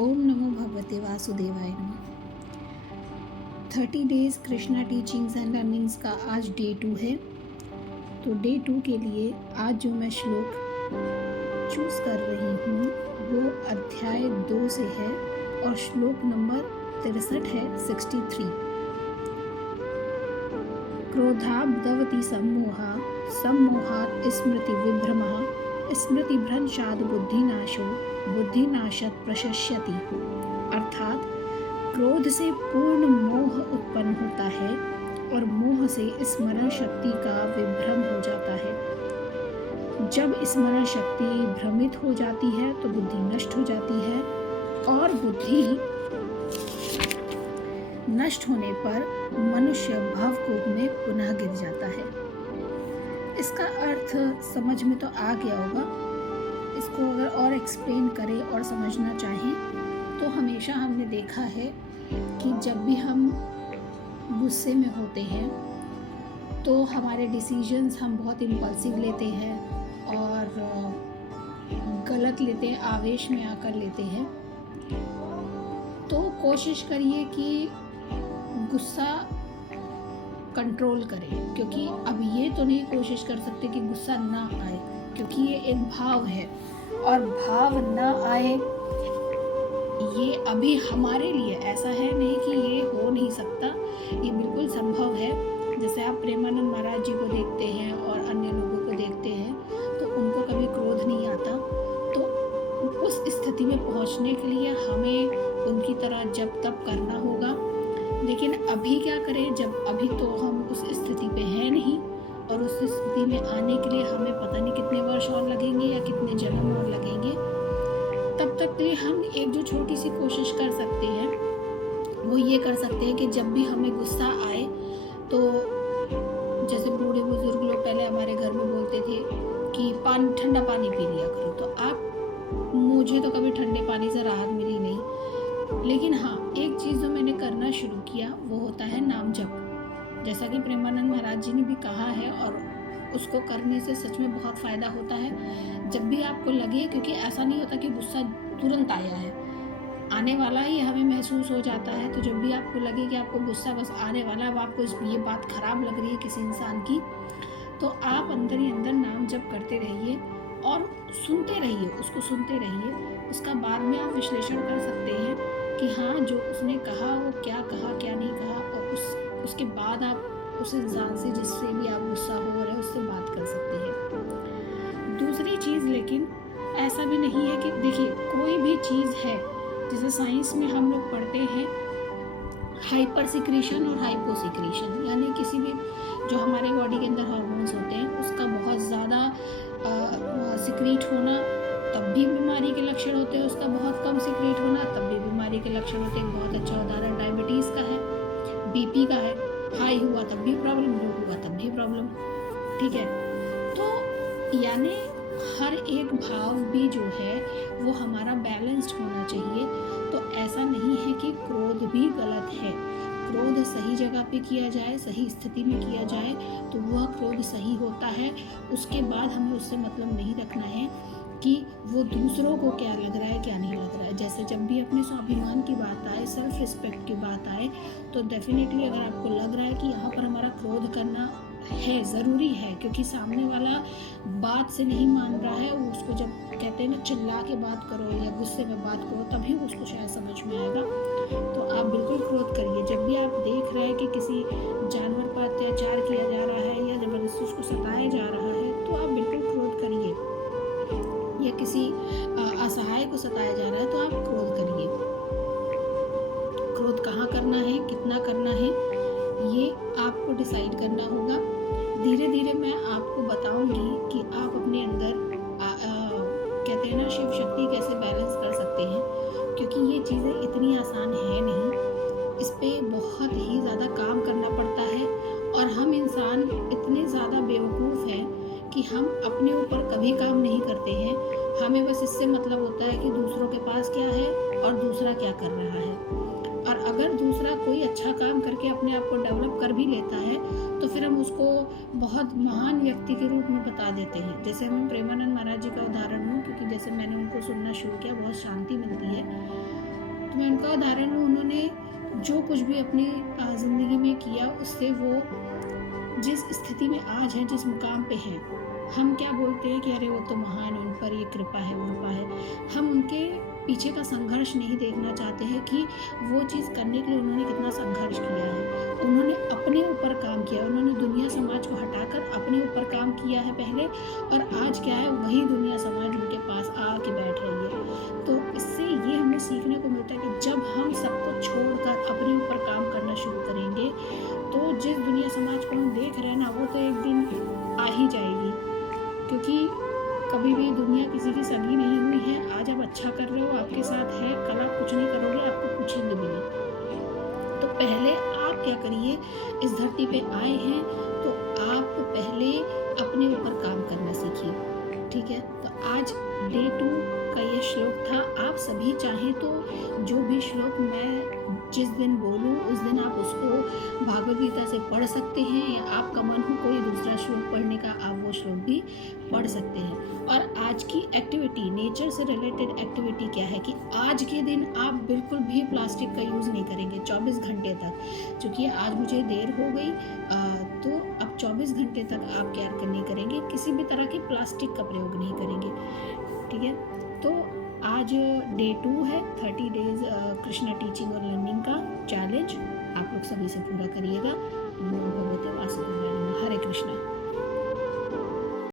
ओम नमो भगवते वासुदेवाय नमः। 30 days Krishna teachings and learnings का आज डे 2 है। तो डे 2 के लिए आज जो मैं श्लोक चूज़ कर रही हूँ वो अध्याय 2 से है और श्लोक नंबर 63 है, 63। क्रोधाब्धवति सम्मोहा सम्मोहात् स्मृति विभ्रमः स्मृतिभ्रंशात् बुद्धिनाशो बुद्धिनाशात् प्रशस्यति। अर्थात क्रोध से पूर्ण मोह उत्पन्न होता है और मोह से स्मरण शक्ति का विभ्रम हो जाता है। जब स्मरण शक्ति भ्रमित हो जाती है तो बुद्धि नष्ट हो जाती है और बुद्धि नष्ट होने पर मनुष्य भवकूप में पुनः गिर जाता है। इसका अर्थ समझ में तो आ गया होगा। इसको अगर और एक्सप्लेन करें और समझना चाहें तो हमेशा हमने देखा है कि जब भी हम गुस्से में होते हैं तो हमारे डिसीजंस हम बहुत इम्पल्सिव लेते हैं और गलत लेते हैं, आवेश में आकर लेते हैं। तो कोशिश करिए कि गुस्सा कंट्रोल करें, क्योंकि अब ये तो नहीं कोशिश कर सकते कि गुस्सा ना आए, क्योंकि ये एक भाव है और भाव ना आए ये अभी हमारे लिए ऐसा है नहीं कि ये हो नहीं सकता, ये बिल्कुल संभव है। जैसे आप प्रेमानंद महाराज जी को देखते हैं और अन्य लोगों को देखते हैं तो उनको कभी क्रोध नहीं आता। तो उस स्थिति में पहुंचने के लिए हमें उनकी तरह जप तप करना होगा। लेकिन अभी क्या करें, जब अभी तो हम उस स्थिति पे हैं नहीं और उस स्थिति में आने के लिए हमें पता नहीं कितने वर्ष और लगेंगे या कितने जन्म और लगेंगे। तब तक के लिए हम एक जो छोटी सी कोशिश कर सकते हैं वो ये कर सकते हैं कि जब भी हमें गुस्सा आए तो जैसे बूढ़े बुजुर्ग लोग पहले हमारे घर में बोलते थे कि ठंडा पानी पी लिया करो। तो आप, मुझे तो कभी ठंडे पानी से राहत मिली नहीं, लेकिन हाँ एक चीज़ जो मैंने करना शुरू किया वो होता है नाम जप। जैसा कि प्रेमानंद महाराज जी ने भी कहा है और उसको करने से सच में बहुत फ़ायदा होता है। जब भी आपको लगे, क्योंकि ऐसा नहीं होता कि गुस्सा तुरंत आया है, आने वाला ही हमें महसूस हो जाता है। तो जब भी आपको लगे कि आपको गुस्सा बस आने वाला है, अब आपको ये बात ख़राब लग रही है किसी इंसान की, तो आप अंदर ही अंदर नाम जप करते रहिए और सुनते रहिए, उसको सुनते रहिए। उसका बाद में आप विश्लेषण कर सकते हैं कि हाँ जो उसने कहा वो क्या कहा क्या नहीं कहा, और उसके बाद आप उस इंसान से जिससे भी आप गुस्सा हो रहे हैं उससे बात कर सकते हैं। दूसरी चीज़, लेकिन ऐसा भी नहीं है कि देखिए कोई भी चीज़ है, जैसे साइंस में हम लोग पढ़ते हैं हाइपर सिक्रीशन और हाइपो सिक्रीशन, यानी किसी भी जो हमारे बॉडी के अंदर हार्मोन्स होते हैं उसका बहुत ज़्यादा सिक्रीट होना तब भी बीमारी के लक्षण होते हैं, उसका बहुत कम सिक्रीट होना तब भी बीमारी के लक्षण होते हैं। बहुत अच्छा उदाहरण डायबिटीज़ का है, बीपी का है। हाई हुआ तब भी प्रॉब्लम, लो हुआ तब भी प्रॉब्लम। ठीक है, तो यानी हर एक भाव भी जो है वो हमारा बैलेंस्ड होना चाहिए। तो ऐसा नहीं है कि क्रोध भी गलत है। क्रोध सही जगह पे किया जाए, सही स्थिति में किया जाए तो वह क्रोध सही होता है। उसके बाद हमें उससे मतलब नहीं रखना है कि वो दूसरों को क्या लग रहा है क्या नहीं लग रहा है। जैसे जब भी अपने स्वाभिमान की बात आए, सेल्फ रिस्पेक्ट की बात आए, तो डेफिनेटली अगर आपको लग रहा है कि यहाँ पर हमारा क्रोध करना है, ज़रूरी है, क्योंकि सामने वाला बात से नहीं मान रहा है, उसको जब कहते हैं ना चिल्ला के बात करो या गुस्से में बात करो तभी उसको शायद समझ में आएगा। तो आप बिल्कुल क्रोध करिए। जब भी आप देख रहे हैं कि किसी जानवर पर अत्याचार किया जा रहा है या ज़बरदस्ती उसको सताया जा रहा है तो आप बिल्कुल क्रोध करिए, या किसी असहाय को सताया जा रहा है तो आप क्रोध करिए। क्रोध कहाँ करना है, कितना करना है, ये आपको डिसाइड करना होगा। धीरे धीरे मैं आपको बताऊंगी कि आप अपने अंदर कहते हैं ना शिव शक्ति कैसे बैलेंस कर सकते हैं, क्योंकि ये चीज़ें इतनी आसान है नहीं, इस पर बहुत ही ज़्यादा काम करना पड़ता है। और हम इंसान इतने ज़्यादा बेवकूफ़ हैं कि हम अपने ऊपर कभी काम नहीं करते हैं। हमें बस इससे मतलब होता है कि दूसरों के पास क्या है और दूसरा क्या कर रहा है। और अगर दूसरा कोई अच्छा काम करके अपने आप को डेवलप कर भी लेता है तो फिर हम उसको बहुत महान व्यक्ति के रूप में बता देते हैं। जैसे हमें प्रेमानंद महाराज जी का उदाहरण हो, क्योंकि जैसे मैंने उनको सुनना शुरू किया बहुत शांति मिलती है। तो मैं उनका उदाहरण लूँ, उन्होंने जो कुछ भी अपनी ज़िंदगी में किया, उससे वो जिस स्थिति में आज हैं, जिस मुकाम पे हैं, हम क्या बोलते हैं कि अरे वो तो महान, उन पर ये कृपा है, वो कृपा है। हम उनके पीछे का संघर्ष नहीं देखना चाहते हैं कि वो चीज़ करने के लिए उन्होंने कितना संघर्ष किया है। उन्होंने अपने ऊपर काम किया, उन्होंने दुनिया समाज को हटाकर अपने ऊपर काम किया है पहले, और आज क्या है, वही दुनिया समाज उनके पास आके बैठ रही है। तो इससे ये हमें सीखने को मिलता है कि जब हम सबको छोड़कर अपने ऊपर काम करना शुरू करेंगे, तो जिस दुनिया समाज को हम देख रहे हैं ना, वो तो एक दिन आ ही जाएगी। क्योंकि कभी भी दुनिया किसी की सगी नहीं हुई है। आज आप अच्छा कर रहे हो, आपके साथ है, कल आप कुछ नहीं करोगे, आपको पूछेंगे भी नहीं। तो पहले आप क्या करिए, इस धरती पे आए हैं, तो आप पहले अपने ऊपर काम करना सीखिए, ठीक है? तो आज डे 2 का ये श्लोक था। आप सभी चाहें तो जो भी श्लोक मैं जिस दिन बोलूँ, उस दिन आप उसको भागवत गीता से पढ़ सकते हैं, या आपका मन हो कोई दूसरा श्लोक पढ़ने का, आप वो श्लोक भी पढ़ सकते हैं। और आज की एक्टिविटी, नेचर से रिलेटेड एक्टिविटी क्या है कि आज के दिन आप बिल्कुल भी प्लास्टिक का यूज़ नहीं करेंगे 24 घंटे तक। चूँकि आज मुझे देर हो गई, तो अब 24 घंटे तक आप क्या नहीं करेंगे, किसी भी तरह के प्लास्टिक का प्रयोग नहीं करेंगे, ठीक है? तो आज डे 2 है, 30 डेज़ कृष्णा टीचिंग और लर्निंग का चैलेंज। आप लोग सभी से पूरा करिएगा। नमो भगवते वासुदेवाय नमः। हरे कृष्णा।